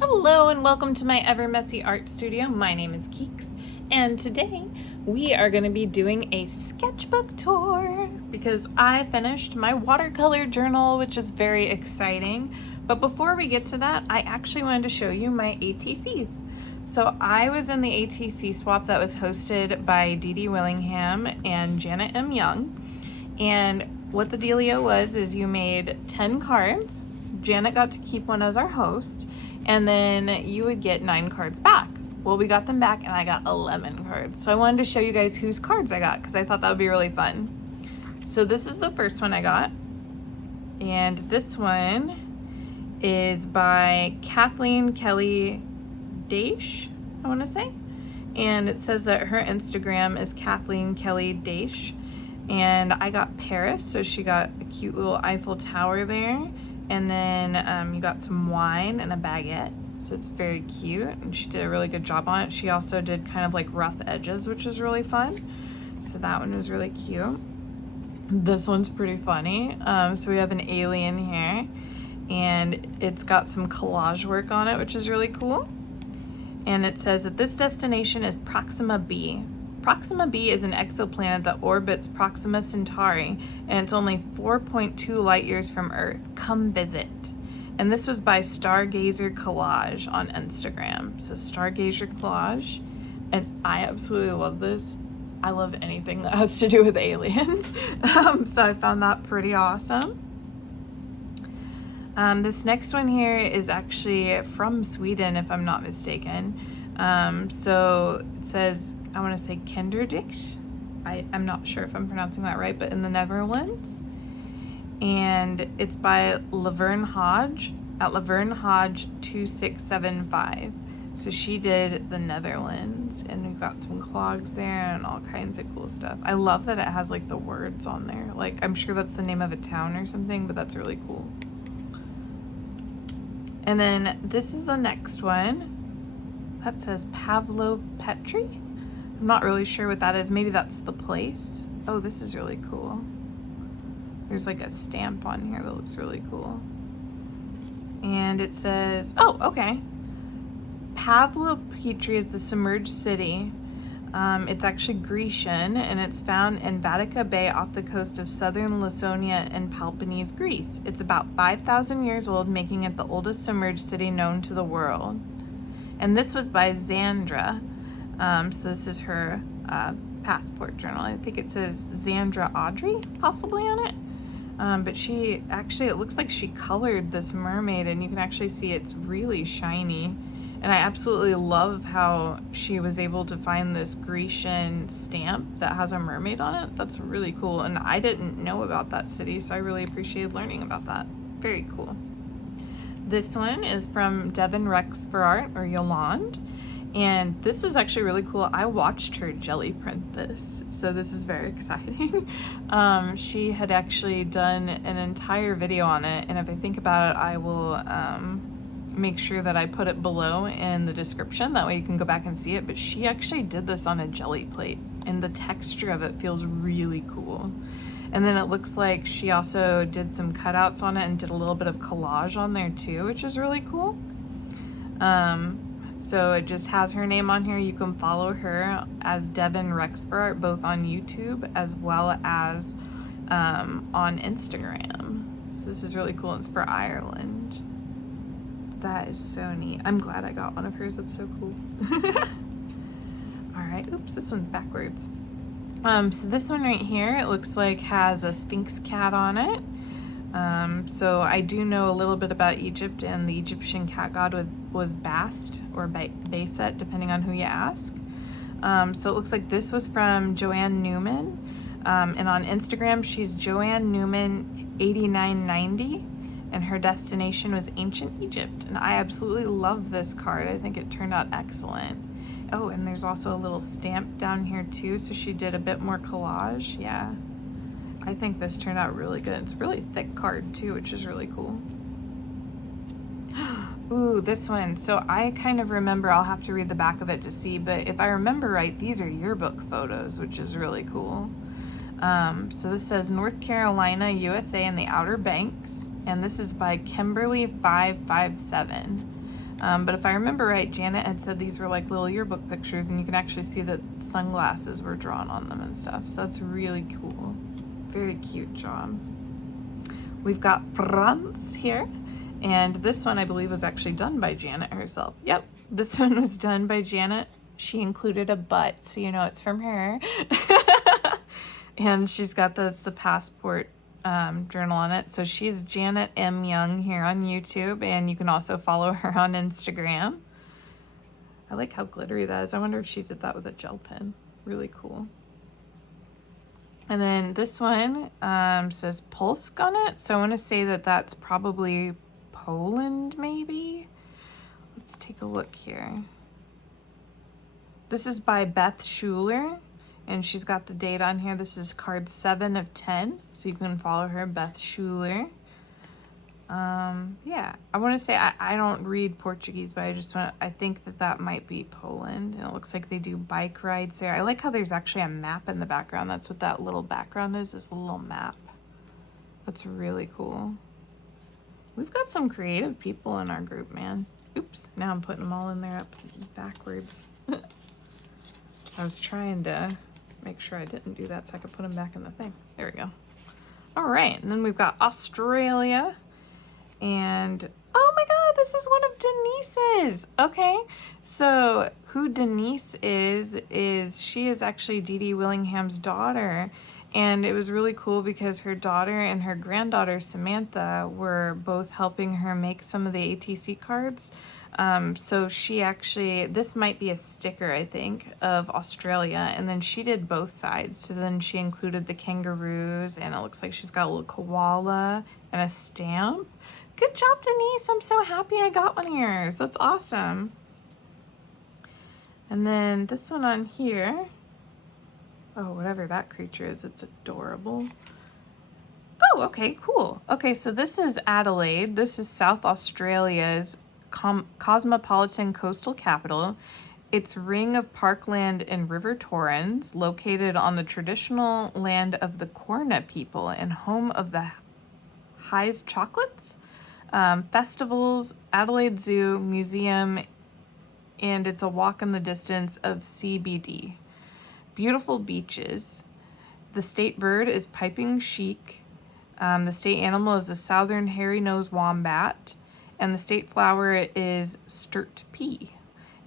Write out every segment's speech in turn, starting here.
Hello and welcome to my Ever Messy Art Studio. My name is Keeks and today we are going to be doing a sketchbook tour because I finished my watercolor journal, which is very exciting. But before we get to that, I actually wanted to show you my ATCs. So I was in the ATC Swap that was hosted by Dee Dee Willingham and Janet M. Young. And what the dealio was is you made 10 cards. Janet got to keep one as our host, and then you would get 9 cards back. Well, we got them back and I got 11 cards. So I wanted to show you guys whose cards I got because I thought that would be really fun. So this is the first one I got. And this one is by Kathleen Kelly Daish, I want to say. And it says that her Instagram is Kathleen Kelly Daish. And I got Paris, so she got a cute little Eiffel Tower there. And then you got some wine and a baguette, so it's very cute, and she did a really good job on it. She also did kind of like rough edges, which is really fun, so that one was really cute. This one's pretty funny. So we have an alien here, and it's got some collage work on it, which is really cool. And it says that this destination is Proxima b. Proxima b is an exoplanet that orbits Proxima Centauri, and it's only 4.2 light years from Earth. Come visit. And this was by Stargazer Collage on Instagram. So Stargazer Collage, and I absolutely love this. I love anything that has to do with aliens. So I found that pretty awesome. This next one here is actually from Sweden, if I'm not mistaken. So it says, I want to say Kinderdijk. I'm not sure if I'm pronouncing that right, but in the Netherlands. And it's by Laverne Hodge at Laverne Hodge 2675. So she did the Netherlands, and we've got some clogs there and all kinds of cool stuff. I love that it has like the words on there. Like, I'm sure that's the name of a town or something, but that's really cool. And then this is the next one. That says Pavlo Petri. I'm not really sure what that is. Maybe that's the place. Oh, this is really cool. There's like a stamp on here that looks really cool. And it says, oh, okay. Pavlo Petri is the submerged city. It's actually Grecian, and it's found in Vatica Bay off the coast of southern Laconia and Peloponnese, Greece. It's about 5,000 years old, making it the oldest submerged city known to the world. And this was by Xandra. So this is her passport journal. I think it says Xandra Audrey possibly on it. But she actually, it looks like she colored this mermaid, and you can actually see it's really shiny. And I absolutely love how she was able to find this Grecian stamp that has a mermaid on it. That's really cool. And I didn't know about that city, so I really appreciated learning about that. Very cool. This one is from Devin Rex for Art, or Yolande. And this was actually really cool. I watched her jelly print this, so this is very exciting. She had actually done an entire video on it, and if I think about it, I will make sure that I put it below in the description. That way you can go back and see it. But she actually did this on a jelly plate, and the texture of it feels really cool. And then it looks like she also did some cutouts on it and did a little bit of collage on there too, which is really cool. So it just has her name on here. You can follow her as Devin Rex for Art, both on YouTube as well as on Instagram. So this is really cool. It's for Ireland. That is so neat. I'm glad I got one of hers. That's so cool. All right. Oops, this one's backwards. So this one right here, it looks like has a Sphinx cat on it. So I do know a little bit about Egypt, and the Egyptian cat god was Bast or Bastet, depending on who you ask. So it looks like this was from Joanne Newman, and on Instagram she's Joanne Newman 8990, and her destination was ancient Egypt. And I absolutely love this card. I think it turned out excellent. Oh, and there's also a little stamp down here too, so she did a bit more collage. Yeah, I think this turned out really good. It's a really thick card too, which is really cool. Ooh, this one. So I kind of remember, I'll have to read the back of it to see, but if I remember right, these are yearbook photos, which is really cool. So this says North Carolina, USA, and the Outer Banks, and this is by Kimberly 557. But if I remember right, Janet had said these were like little yearbook pictures, and you can actually see that sunglasses were drawn on them and stuff. So that's really cool. Very cute job. We've got Franz here, and this one I believe was actually done by Janet herself. Yep, this one was done by Janet. She included a butt, so you know it's from her. And she's got the passport journal on it. So she's Janet M. Young here on YouTube, and you can also follow her on Instagram. I like how glittery that is. I wonder if she did that with a gel pen. Really cool. And then this one says Polsk on it. So I want to say that that's probably Poland, maybe. Let's take a look here. This is by Beth Schuler, and she's got the date on here. This is card 7 of 10, so you can follow her, Beth Schuler. Yeah, I want to say I don't read Portuguese, but I think that might be Poland. And it looks like they do bike rides there. I like how there's actually a map in the background. That's what that little background is a little map. That's really cool. We've got some creative people in our group, man. Oops, now I'm putting them all in there up backwards. I was trying to make sure I didn't do that so I could put them back in the thing. There we go. All right, and then we've got Australia. And oh my God, this is one of Denise's. Okay, so who Denise is she is actually Dee Dee Willingham's daughter. And it was really cool because her daughter and her granddaughter Samantha were both helping her make some of the ATC cards. So she actually, this might be a sticker, I think, of Australia, and then she did both sides. So then she included the kangaroos, and it looks like she's got a little koala and a stamp. Good job, Denise. I'm so happy I got one of yours. That's awesome. And then this one on here, oh, whatever that creature is, it's adorable. Oh, okay, cool. Okay, so this is Adelaide. This is South Australia's cosmopolitan coastal capital. It's ring of parkland and river torrens, located on the traditional land of the Korna people and home of the High's chocolates, festivals, Adelaide Zoo, museum, and it's a walk in the distance of CBD. Beautiful beaches. The state bird is piping chic. The state animal is the southern hairy-nosed wombat. And the state flower is sturt pea.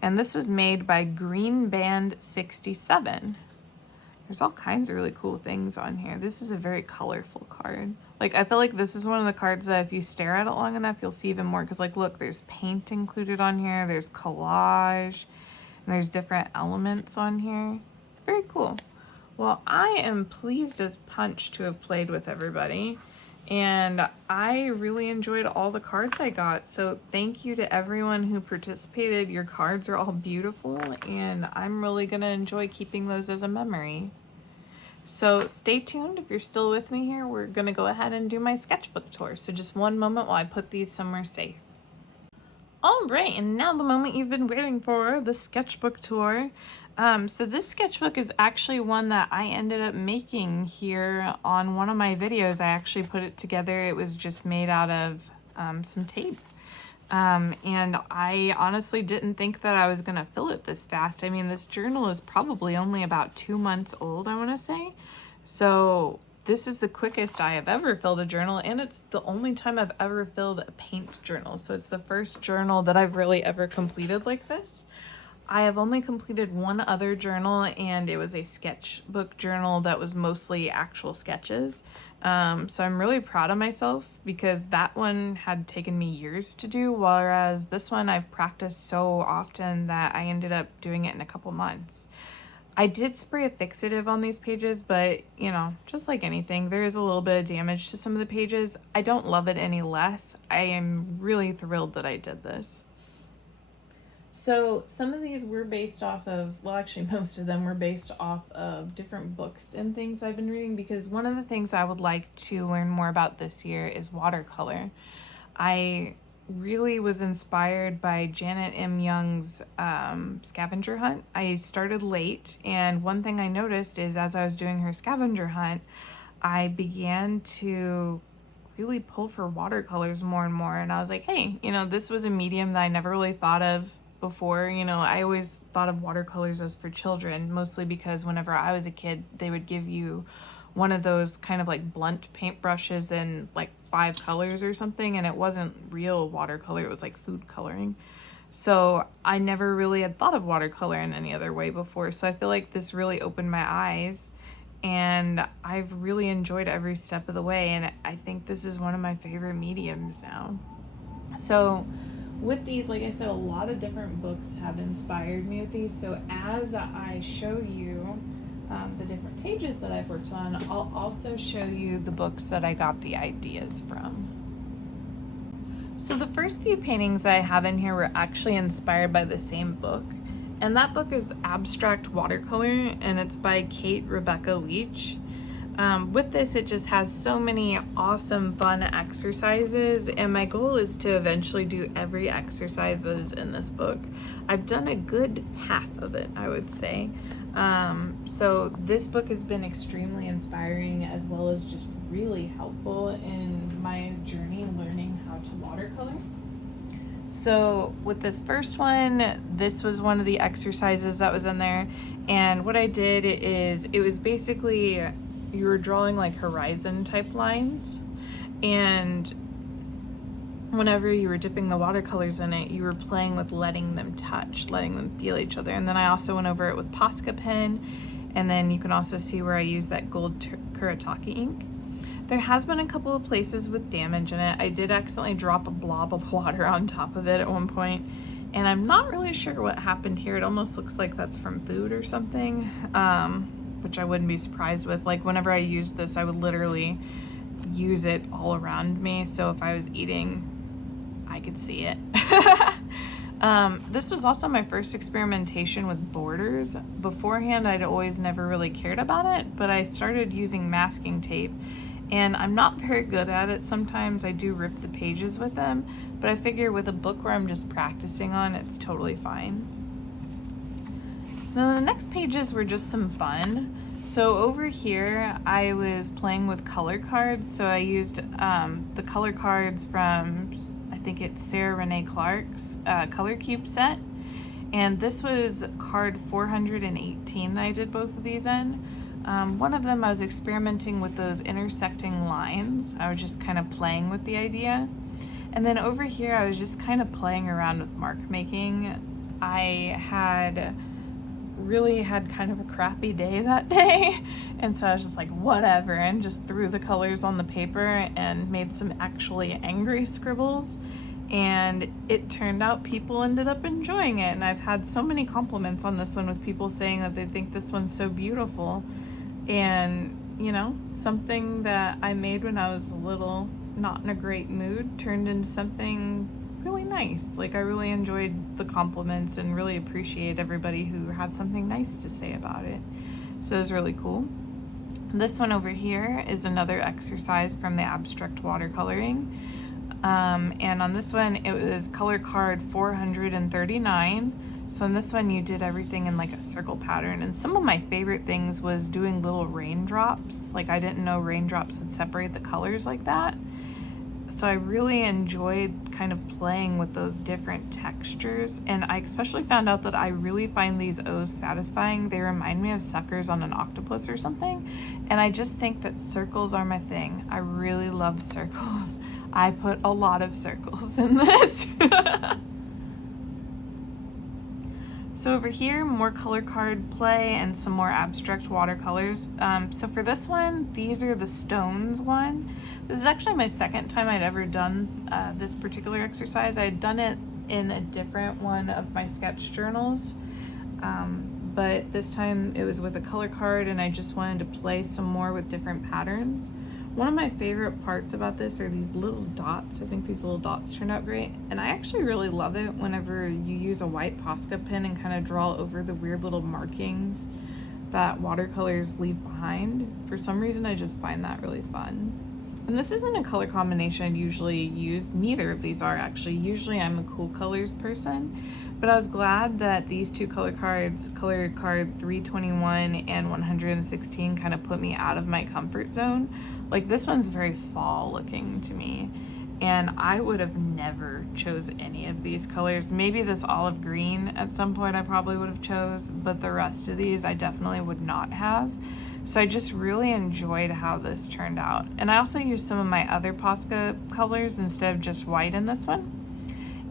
And this was made by Green Band 67. There's all kinds of really cool things on here. This is a very colorful card. Like, I feel like this is one of the cards that if you stare at it long enough, you'll see even more. Because, like, look, there's paint included on here. There's collage. And there's different elements on here. Very cool. Well, I am pleased as punch to have played with everybody. And I really enjoyed all the cards I got. So thank you to everyone who participated. Your cards are all beautiful, and I'm really going to enjoy keeping those as a memory. So stay tuned. If you're still with me here, we're going to go ahead and do my sketchbook tour. So just one moment while I put these somewhere safe. All right, and now the moment you've been waiting for, the sketchbook tour. So this sketchbook is actually one that I ended up making here on one of my videos. I actually put it together. It was just made out of some tape. And I honestly didn't think that I was going to fill it this fast. I mean, this journal is probably only about 2 months old, I want to say. So this is the quickest I have ever filled a journal, and it's the only time I've ever filled a paint journal. So it's the first journal that I've really ever completed like this. I have only completed one other journal, and it was a sketchbook journal that was mostly actual sketches. So I'm really proud of myself because that one had taken me years to do, whereas this one I've practiced so often that I ended up doing it in a couple months. I did spray a fixative on these pages, but you know, just like anything, there is a little bit of damage to some of the pages. I don't love it any less. I am really thrilled that I did this. So some of these were based off of, well, actually most of them were based off of different books and things I've been reading, because one of the things I would like to learn more about this year is watercolor. I really was inspired by Janet M. Young's scavenger hunt. I started late, and one thing I noticed is as I was doing her scavenger hunt, I began to really pull for watercolors more and more. And I was like, hey, you know, this was a medium that I never really thought of before. You know, I always thought of watercolors as for children, mostly because whenever I was a kid, they would give you one of those kind of like blunt paintbrushes in like 5 colors or something, and it wasn't real watercolor, it was like food coloring. So I never really had thought of watercolor in any other way before. So I feel like this really opened my eyes, and I've really enjoyed every step of the way. And I think this is one of my favorite mediums now. So with these, like I said, a lot of different books have inspired me with these. So as I show you the different pages that I've worked on, I'll also show you the books that I got the ideas from. So the first few paintings I have in here were actually inspired by the same book, and that book is Abstract Watercolor, and it's by Kate Rebecca Leach. With this, it just has so many awesome fun exercises, and my goal is to eventually do every exercise that is in this book. I've done a good half of it, I would say. So this book has been extremely inspiring, as well as just really helpful in my journey learning how to watercolor. So with this first one, this was one of the exercises that was in there, and what I did is, it was basically, you were drawing like horizon type lines, and whenever you were dipping the watercolors in it, you were playing with letting them touch, letting them feel each other. And then I also went over it with Posca pen, and then you can also see where I use that gold Kuretake ink. There has been a couple of places with damage in it. I did accidentally drop a blob of water on top of it at one point, and I'm not really sure what happened here. It almost looks like that's from food or something, which I wouldn't be surprised with. Like whenever I used this, I would literally use it all around me, so if I was eating, I could see it. This was also my first experimentation with borders. Beforehand, I'd always never really cared about it, but I started using masking tape, and I'm not very good at it. Sometimes I do rip the pages with them, but I figure with a book where I'm just practicing on, it's totally fine. Then the next pages were just some fun. So over here, I was playing with color cards. So I used the color cards from, I think it's Sarah Renee Clark's Color Cube set. And this was card 418 that I did both of these in. One of them I was experimenting with those intersecting lines. I was just kind of playing with the idea. And then over here, I was just kind of playing around with mark making. I had really had kind of a crappy day that day, and so I was just like, whatever, and just threw the colors on the paper and made some actually angry scribbles, and it turned out people ended up enjoying it. And I've had so many compliments on this one, with people saying that they think this one's so beautiful. And you know, something that I made when I was a little not in a great mood turned into something really nice. Like, I really enjoyed the compliments and really appreciate everybody who had something nice to say about it. So it was really cool. This one over here is another exercise from the abstract watercoloring. And on this one, it was color card 439. So in this one, you did everything in like a circle pattern. And some of my favorite things was doing little raindrops. Like, I didn't know raindrops would separate the colors like that. So I really enjoyed kind of playing with those different textures, and I especially found out that I really find these O's satisfying. They remind me of suckers on an octopus or something, and I just think that circles are my thing. I really love circles. I put a lot of circles in this. So over here, more color card play and some more abstract watercolors. So for this one, these are the stones one. This is actually my second time I'd ever done this particular exercise. I had done it in a different one of my sketch journals, but this time it was with a color card, and I just wanted to play some more with different patterns. One of my favorite parts about this are these little dots. I think these little dots turned out great, and I actually really love it whenever you use a white Posca pen and kind of draw over the weird little markings that watercolors leave behind. For some reason, I just find that really fun. And this isn't a color combination I'd usually use. Neither of these are, actually. Usually I'm a cool colors person, but I was glad that these two color cards, color card 321 and 116, kind of put me out of my comfort zone. Like this one's very fall looking to me. And I would have never chose any of these colors. Maybe this olive green at some point I probably would have chose, but the rest of these I definitely would not have. So I just really enjoyed how this turned out. And I also used some of my other Posca colors instead of just white in this one.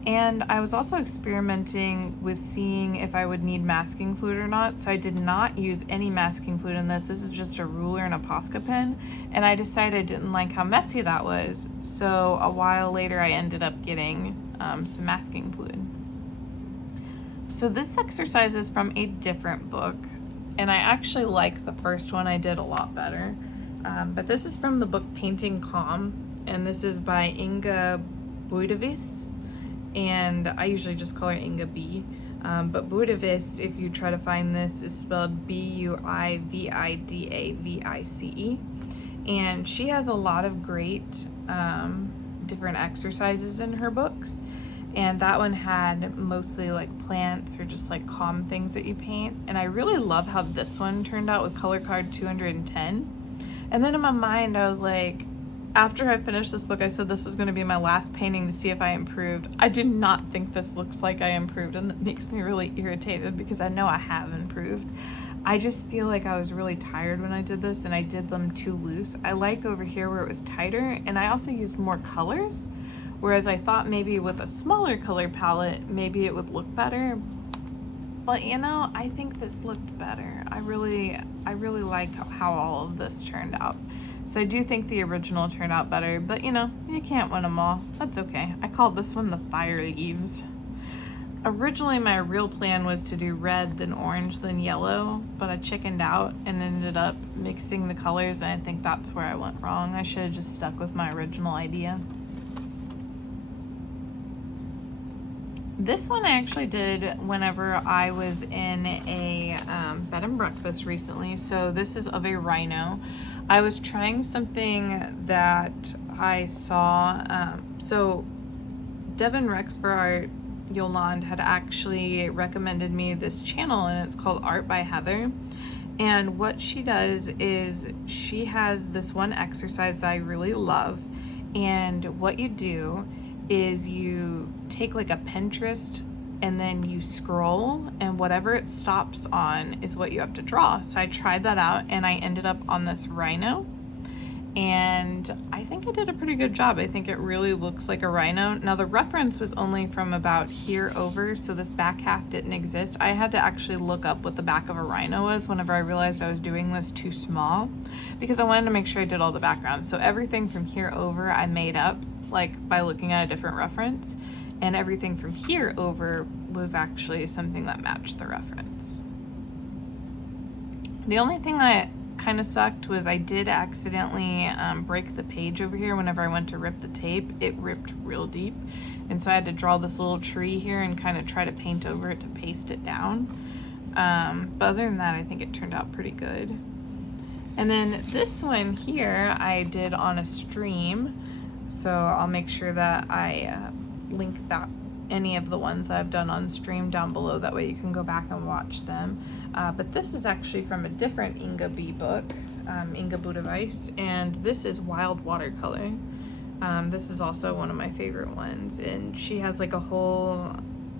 And I was also experimenting with seeing if I would need masking fluid or not. So I did not use any masking fluid in this. This is just a ruler and a Posca pen. And I decided I didn't like how messy that was. So a while later I ended up getting some masking fluid. So this exercise is from a different book. And I actually like the first one I did a lot better. But this is from the book Painting Calm. And this is by Inga Buidavis. And I usually just call her Inga B. But Buidavis, if you try to find this, is spelled Buividavice. And she has a lot of great different exercises in her books. And that one had mostly like plants or just like calm things that you paint. And I really love how this one turned out with color card 210. And then in my mind, I was like, after I finished this book, I said this is going to be my last painting to see if I improved. I do not think this looks like I improved, and that makes me really irritated because I know I have improved. I just feel like I was really tired when I did this, and I did them too loose. I like over here where it was tighter, and I also used more colors, whereas I thought maybe with a smaller color palette, maybe it would look better. But you know, I think this looked better. I really like how all of this turned out. So I do think the original turned out better, but you know, you can't win them all. That's okay. I called this one the Fire Leaves. Originally, my real plan was to do red, then orange, then yellow, but I chickened out and ended up mixing the colors, and I think that's where I went wrong. I should have just stuck with my original idea. This one I actually did whenever I was in a bed and breakfast recently. So this is of a rhino. I was trying something that I saw. So Devin Rex for Art, Yolande, had actually recommended me this channel, and it's called Art by Heather. And what she does is she has this one exercise that I really love. And what you do is you take like a Pinterest and then you scroll, and whatever it stops on is what you have to draw. So I tried that out and I ended up on this rhino, and I think I did a pretty good job. I think it really looks like a rhino. Now the reference was only from about here over, so this back half didn't exist. I had to actually look up what the back of a rhino was whenever I realized I was doing this too small, because I wanted to make sure I did all the background. So everything from here over I made up like by looking at a different reference, and everything from here over was actually something that matched the reference. The only thing that kind of sucked was I did accidentally break the page over here. Whenever I went to rip the tape, it ripped real deep, and so I had to draw this little tree here and kind of try to paint over it to paste it down. But other than that, I think it turned out pretty good. And then this one here I did on a stream, so I'll make sure that I link that any of the ones that I've done on stream down below, that way you can go back and watch them. But this is actually from a different Inga B book, Inga Buidavis, and this is Wild Watercolor. This is also one of my favorite ones, and she has like a whole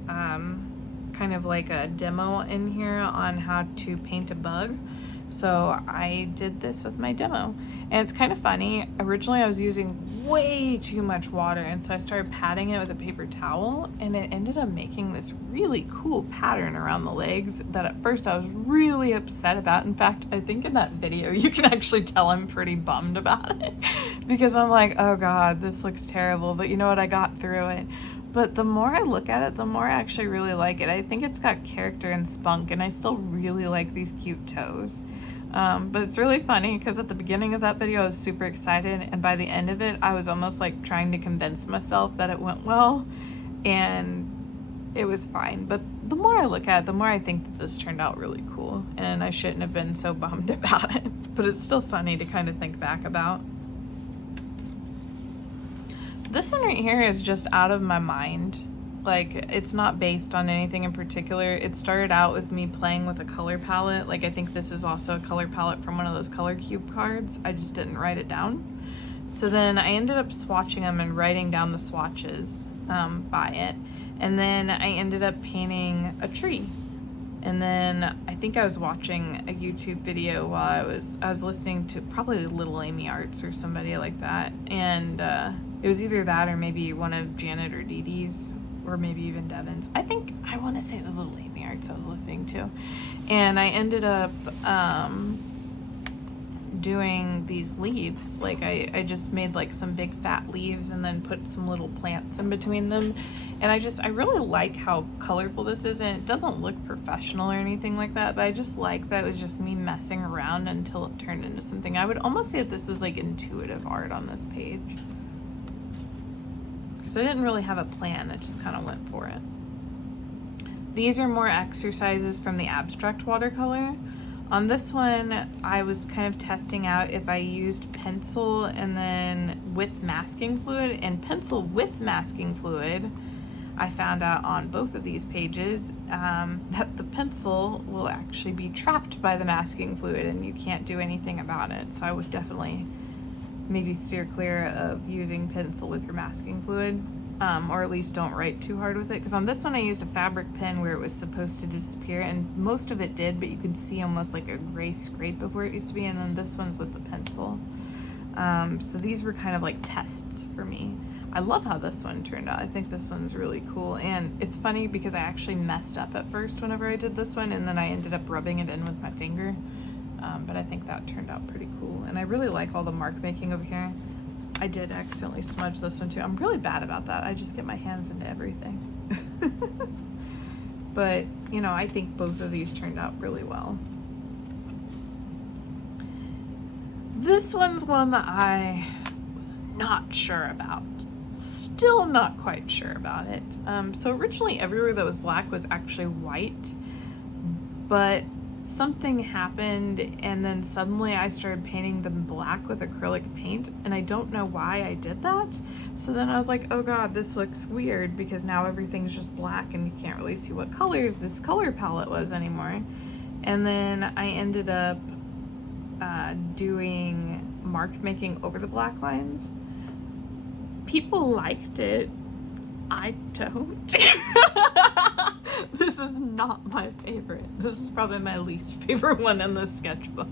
kind of like a demo in here on how to paint a bug. So I did this with my demo, and it's kind of funny. Originally I was using way too much water, and so I started patting it with a paper towel, and it ended up making this really cool pattern around the legs that at first I was really upset about. In fact, I think in that video you can actually tell I'm pretty bummed about it because I'm like, oh god, this looks terrible, but you know what, I got through it. But the more I look at it, the more I actually really like it. I think it's got character and spunk, and I still really like these cute toes. But it's really funny because at the beginning of that video I was super excited, and by the end of it I was almost like trying to convince myself that it went well, and it was fine. But the more I look at it, the more I think that this turned out really cool, and I shouldn't have been so bummed about it. But it's still funny to kind of think back about. This one right here is just out of my mind. Like, it's not based on anything in particular. It started out with me playing with a color palette. Like, I think this is also a color palette from one of those color cube cards. I just didn't write it down. So then I ended up swatching them and writing down the swatches by it. And then I ended up painting a tree. And then I think I was watching a YouTube video while I was listening to probably Little Amy Arts or somebody like that. And it was either that or maybe one of Janet or Dee Dee's, or maybe even Devin's. I want to say it was Little Amy Arts I was listening to. And I ended up doing these leaves. Like I just made like some big fat leaves and then put some little plants in between them. And I really like how colorful this is, and it doesn't look professional or anything like that, but I just like that it was just me messing around until it turned into something. I would almost say that this was like intuitive art on this page, because I didn't really have a plan, I just kind of went for it. These are more exercises from the abstract watercolor. On this one, I was kind of testing out if I used pencil and then with masking fluid, and pencil with masking fluid, I found out on both of these pages that the pencil will actually be trapped by the masking fluid and you can't do anything about it. So I would definitely maybe steer clear of using pencil with your masking fluid. Or at least don't write too hard with it, because on this one I used a fabric pen where it was supposed to disappear, and most of it did, but you could see almost like a gray scrape of where it used to be. And then this one's with the pencil. So these were kind of like tests for me. I love how this one turned out. I think this one's really cool, and it's funny because I actually messed up at first whenever I did this one, and then I ended up rubbing it in with my finger. But I think that turned out pretty cool, and I really like all the mark making over here. I did accidentally smudge this one too. I'm really bad about that. I just get my hands into everything. But, you know, I think both of these turned out really well. This one's one that I was not sure about. Still not quite sure about it. So originally everywhere that was black was actually white, but something happened and then suddenly I started painting them black with acrylic paint, and I don't know why I did that. So then I was like, oh god, this looks weird, because now everything's just black and you can't really see what colors this color palette was anymore. And then I ended up doing mark making over the black lines. People liked it. I don't. This is not my favorite. This is probably my least favorite one in this sketchbook.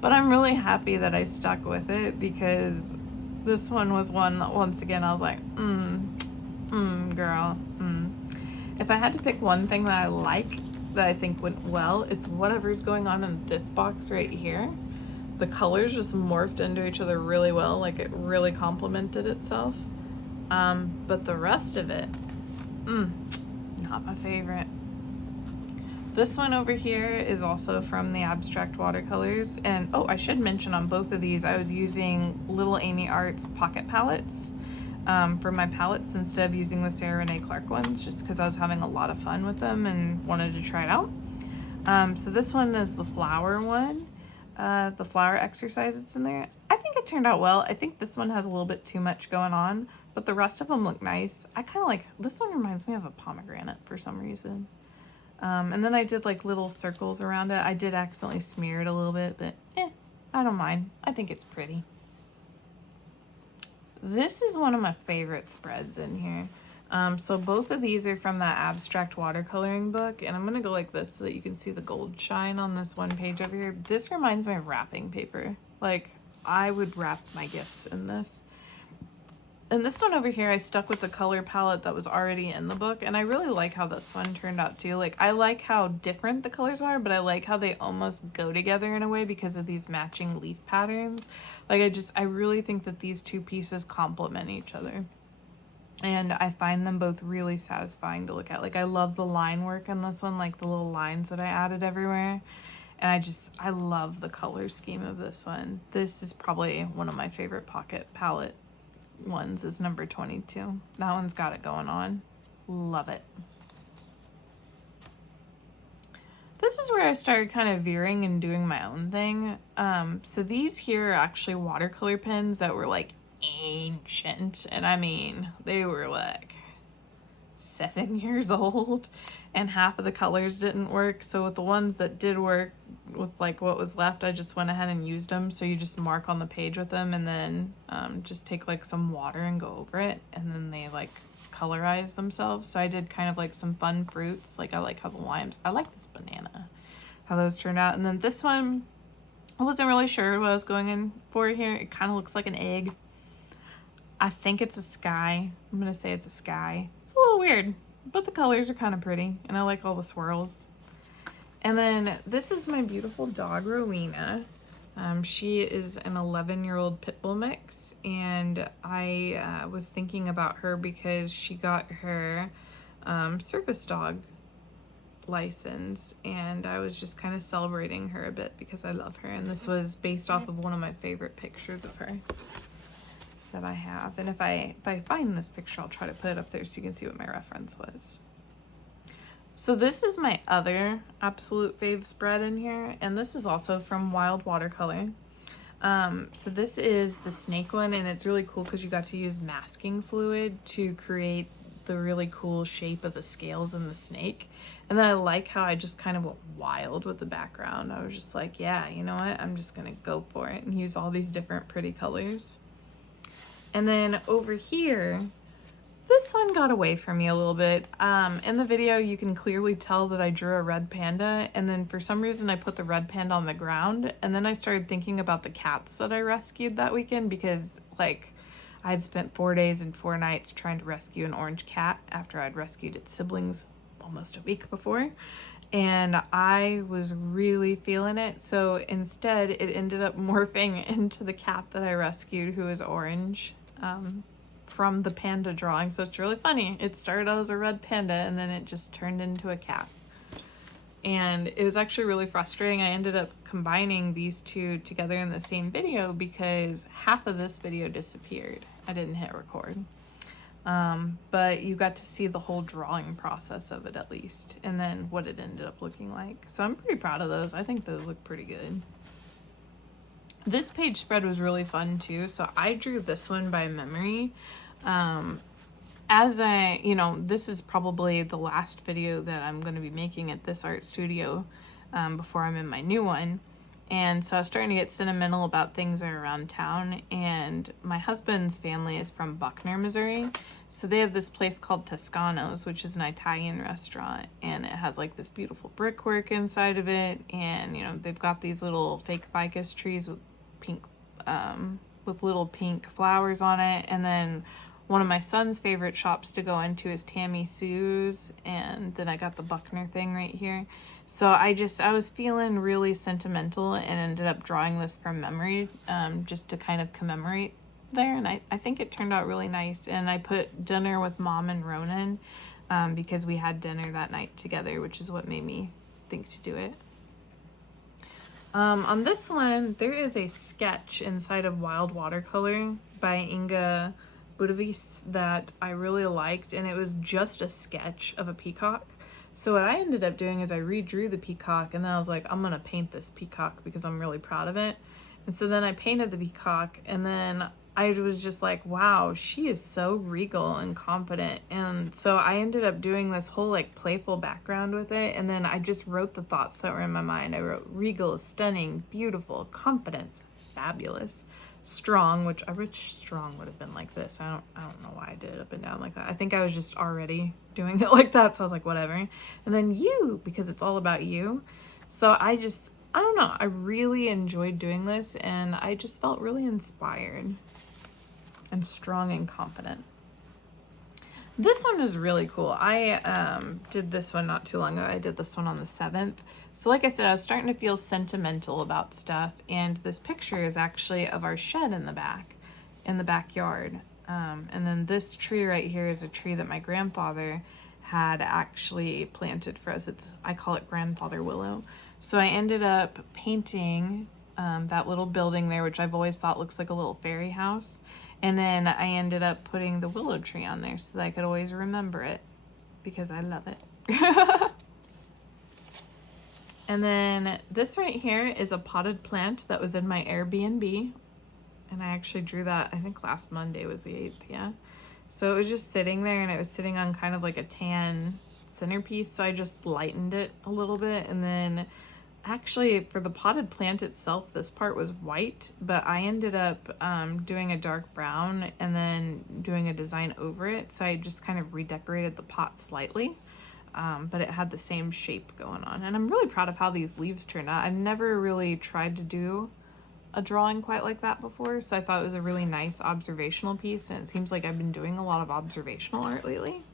But I'm really happy that I stuck with it, because this one was one that once again I was like, girl. If I had to pick one thing that I like that I think went well, it's whatever's going on in this box right here. The colors just morphed into each other really well, like it really complemented itself. But the rest of it, not my favorite. This one over here is also from the abstract watercolors, and oh, I should mention on both of these I was using Little Amy Arts pocket palettes for my palettes instead of using the Sarah Renee Clark ones, just because I was having a lot of fun with them and wanted to try it out. So this one is the flower one, the flower exercise that's in there. I think it turned out well. I think this one has a little bit too much going on, but the rest of them look nice. I kind of like, this one reminds me of a pomegranate for some reason. And then I did like little circles around it. I did accidentally smear it a little bit, but I don't mind. I think it's pretty. This is one of my favorite spreads in here. So both of these are from that abstract watercoloring book, and I'm gonna go like this so that you can see the gold shine on this one page over here. This reminds me of wrapping paper. Like, I would wrap my gifts in this. And this one over here, I stuck with the color palette that was already in the book, and I really like how this one turned out too. Like, I like how different the colors are, but I like how they almost go together in a way because of these matching leaf patterns. Like, I really think that these two pieces complement each other. And I find them both really satisfying to look at. Like, I love the line work on this one, like the little lines that I added everywhere. And I love the color scheme of this one. This is probably one of my favorite pocket palette ones, is number 22. That one's got it going on. Love it. This is where I started kind of veering and doing my own thing. So these here are actually watercolor pens that were like ancient, and I mean, they were like 7 years old, and half of the colors didn't work. So with the ones that did work, with like what was left, I just went ahead and used them. So you just mark on the page with them, and then just take like some water and go over it, and then they like colorize themselves. So I did kind of like some fun fruits. Like I like how the limes, I like this banana, how those turned out. And then this one, I wasn't really sure what I was going in for here. It kind of looks like an egg. I think it's a sky. I'm gonna say it's a sky. It's a little weird, but the colors are kind of pretty, and I like all the swirls. And then this is my beautiful dog, Rowena. She is an 11-year-old pit bull mix, and I was thinking about her because she got her service dog license, and I was just kind of celebrating her a bit because I love her. And this was based off of one of my favorite pictures of her that I have. And if I find this picture, I'll try to put it up there so you can see what my reference was. So this is my other absolute fave spread in here, and this is also from Wild Watercolor. So this is the snake one, and it's really cool because you got to use masking fluid to create the really cool shape of the scales in the snake. And then I like how I just kind of went wild with the background. I was just like, yeah, you know what? I'm just gonna go for it and use all these different pretty colors. And then over here, this one got away from me a little bit. In the video, you can clearly tell that I drew a red panda, and then for some reason I put the red panda on the ground, and then I started thinking about the cats that I rescued that weekend, because like I had spent 4 days and 4 nights trying to rescue an orange cat after I'd rescued its siblings almost a week before, and I was really feeling it. So instead it ended up morphing into the cat that I rescued, who is orange, from the panda drawing. So it's really funny. It started out as a red panda, and then it just turned into a cat. And it was actually really frustrating. I ended up combining these two together in the same video because half of this video disappeared. I didn't hit record. But you got to see the whole drawing process of it at least, and then what it ended up looking like. So I'm pretty proud of those. I think those look pretty good. This page spread was really fun too. So I drew this one by memory. As I, this is probably the last video that I'm going to be making at this art studio before I'm in my new one. And so I was starting to get sentimental about things that are around town. And my husband's family is from Buckner, Missouri. So they have this place called Toscano's, which is an Italian restaurant. And it has like this beautiful brickwork inside of it. And, they've got these little fake ficus trees with pink, with little pink flowers on it. And then one of my son's favorite shops to go into is Tammy Sue's, and then I got the Buckner thing right here. So I was feeling really sentimental and ended up drawing this from memory, just to kind of commemorate there. And I think it turned out really nice. And I put dinner with Mom and Ronan, because we had dinner that night together, which is what made me think to do it. On this one, there is a sketch inside of Wild Watercolor by Inga Budavis that I really liked, and it was just a sketch of a peacock. So what I ended up doing is I redrew the peacock, and then I was like, I'm gonna paint this peacock because I'm really proud of it. And so then I painted the peacock, and then I was just like, wow, she is so regal and confident. And so I ended up doing this whole like playful background with it, and then I just wrote the thoughts that were in my mind. I wrote regal, stunning, beautiful, confidence, fabulous, strong, which I wish strong would have been like this. I don't know why I did it up and down like that. I think I was just already doing it like that, so I was like, whatever. And then you, because it's all about you. So I don't know, I really enjoyed doing this, and I just felt really inspired and strong and confident. This one was really cool. I did this one not too long ago. I did this one on the 7th. So like I said, I was starting to feel sentimental about stuff, and this picture is actually of our shed in the backyard. And then this tree right here is a tree that my grandfather had actually planted for us. I call it grandfather willow. So I ended up painting that little building there, which I've always thought looks like a little fairy house. And then I ended up putting the willow tree on there so that I could always remember it, because I love it. And then this right here is a potted plant that was in my Airbnb. And I actually drew that, I think last Monday was the 8th, yeah. So it was just sitting there, and it was sitting on kind of like a tan centerpiece. So I just lightened it a little bit. And then actually for the potted plant itself, this part was white, but I ended up doing a dark brown and then doing a design over it. So I just kind of redecorated the pot slightly. But it had the same shape going on. And I'm really proud of how these leaves turned out. I've never really tried to do a drawing quite like that before, so I thought it was a really nice observational piece, and it seems like I've been doing a lot of observational art lately.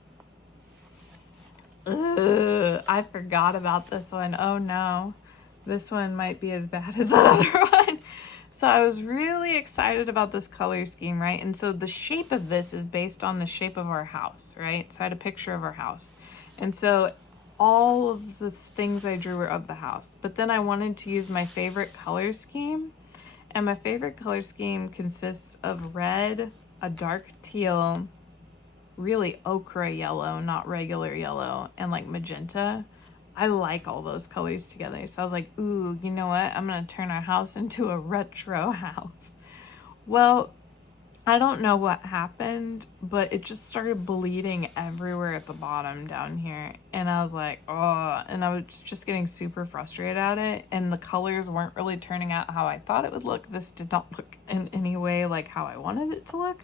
I forgot about this one. Oh no, this one might be as bad as the other one. So I was really excited about this color scheme, right? And so the shape of this is based on the shape of our house, right? So I had a picture of our house. And so all of the things I drew were of the house. But then I wanted to use my favorite color scheme. And my favorite color scheme consists of red, a dark teal, really ochre yellow, not regular yellow, and like magenta. I like all those colors together. So I was like, ooh, you know what? I'm going to turn our house into a retro house. Well, I don't know what happened, but it just started bleeding everywhere at the bottom down here. And I was like, oh, and I was just getting super frustrated at it. And the colors weren't really turning out how I thought it would look. This did not look in any way like how I wanted it to look.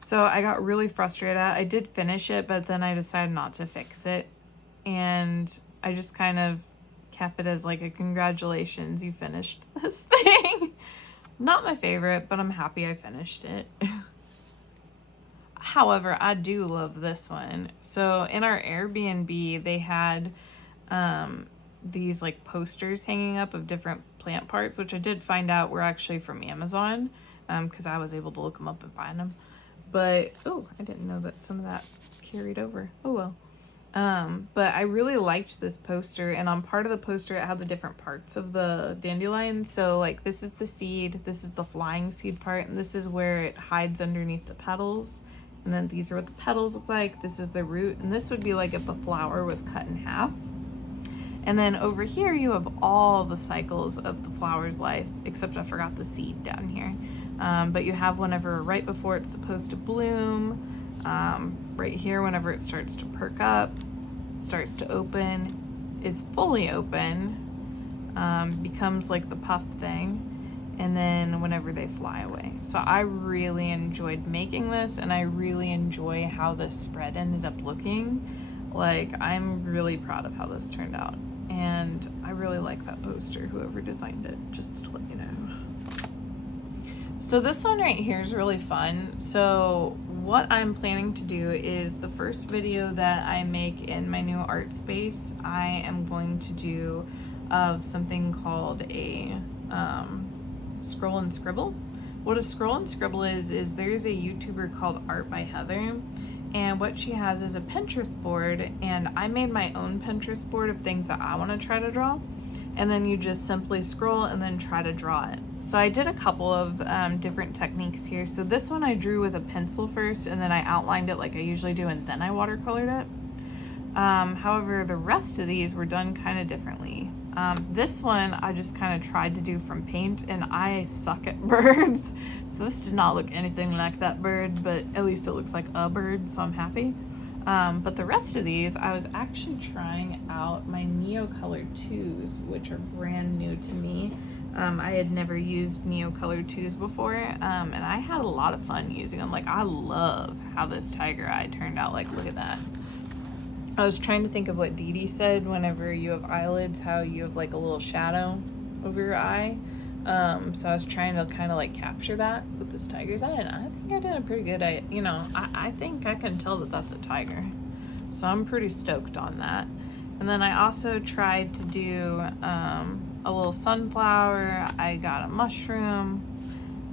So I got really frustrated at it. I did finish it, but then I decided not to fix it. And I just kind of kept it as like a congratulations, you finished this thing. Not my favorite, but I'm happy I finished it. However, I do love this one. So in our Airbnb, they had these like posters hanging up of different plant parts, which I did find out were actually from Amazon, because I was able to look them up and find them. But, oh, I didn't know that some of that carried over. Oh, well. But I really liked this poster, and on part of the poster it had the different parts of the dandelion. So like this is the seed, this is the flying seed part, and this is where it hides underneath the petals, and then these are what the petals look like, this is the root, and this would be like if the flower was cut in half. And then over here you have all the cycles of the flower's life, except I forgot the seed down here. But you have whenever right before it's supposed to bloom, right here whenever it starts to perk up, starts to open, is fully open, becomes like the puff thing, and then whenever they fly away. So I really enjoyed making this, and I really enjoy how this spread ended up looking. Like, I'm really proud of how this turned out, and I really like that poster, whoever designed it, just to let you know. So this one right here is really fun. So what I'm planning to do is the first video that I make in my new art space, I am going to do of something called a scroll and scribble. What a scroll and scribble is there's a YouTuber called Art by Heather, and what she has is a Pinterest board, and I made my own Pinterest board of things that I want to try to draw, and then you just simply scroll and then try to draw it. So I did a couple of different techniques here. So this one I drew with a pencil first, and then I outlined it like I usually do, and then I watercolored it. However, the rest of these were done kind of differently. This one I just kind of tried to do from paint, and I suck at birds. So this did not look anything like that bird, but at least it looks like a bird, so I'm happy. But the rest of these, I was actually trying out my Neocolor 2s, which are brand new to me. I had never used Neocolor 2s before, and I had a lot of fun using them. Like, I love how this tiger eye turned out. Like, look at that. I was trying to think of what Dee Dee said whenever you have eyelids, how you have like a little shadow over your eye. So I was trying to kind of like capture that with this tiger's eye, and I think I did a pretty good. I think I can tell that that's a tiger, so I'm pretty stoked on that. And then I also tried to do a little sunflower. I got a mushroom.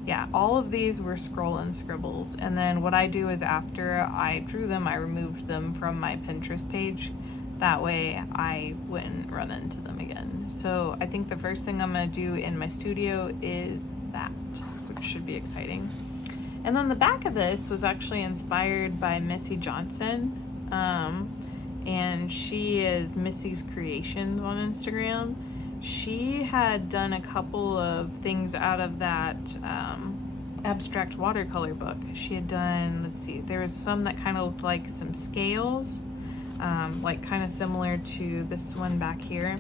Yeah, all of these were scroll and scribbles. And then what I do is after I drew them, I removed them from my Pinterest page. That way I wouldn't run into them again. So I think the first thing I'm going to do in my studio is that, which should be exciting. And then the back of this was actually inspired by Missy Johnson. And she is Missy's Creations on Instagram. She had done a couple of things out of that abstract watercolor book. She had done, let's see, there was some that kind of looked like some scales, like kind of similar to this one back here.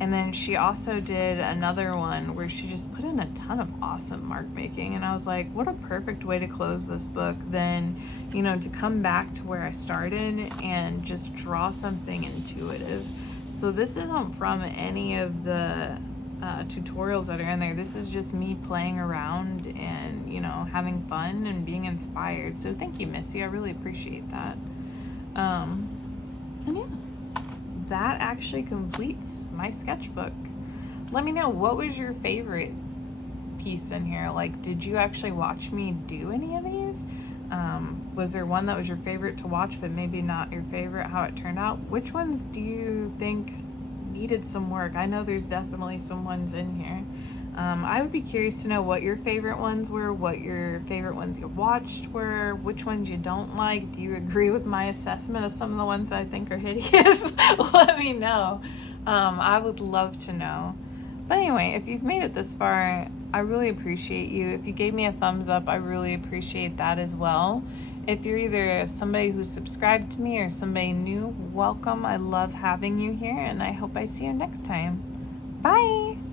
And then she also did another one where she just put in a ton of awesome mark making. And I was like, what a perfect way to close this book then, you know, to come back to where I started and just draw something intuitive. So this isn't from any of the tutorials that are in there. This is just me playing around and, you know, having fun and being inspired. So thank you, Missy. I really appreciate that. And yeah, that actually completes my sketchbook. Let me know, what was your favorite piece in here? Like, did you actually watch me do any of these? Was there one that was your favorite to watch but maybe not your favorite how it turned out? Which ones do you think needed some work? I know there's definitely some ones in here. I would be curious to know what your favorite ones were, what your favorite ones you watched were, which ones you don't like. Do you agree with my assessment of some of the ones I think are hideous? Let me know. I would love to know. But anyway, if you've made it this far, I really appreciate you. If you gave me a thumbs up, I really appreciate that as well. If you're either somebody who's subscribed to me or somebody new, welcome. I love having you here, and I hope I see you next time. Bye!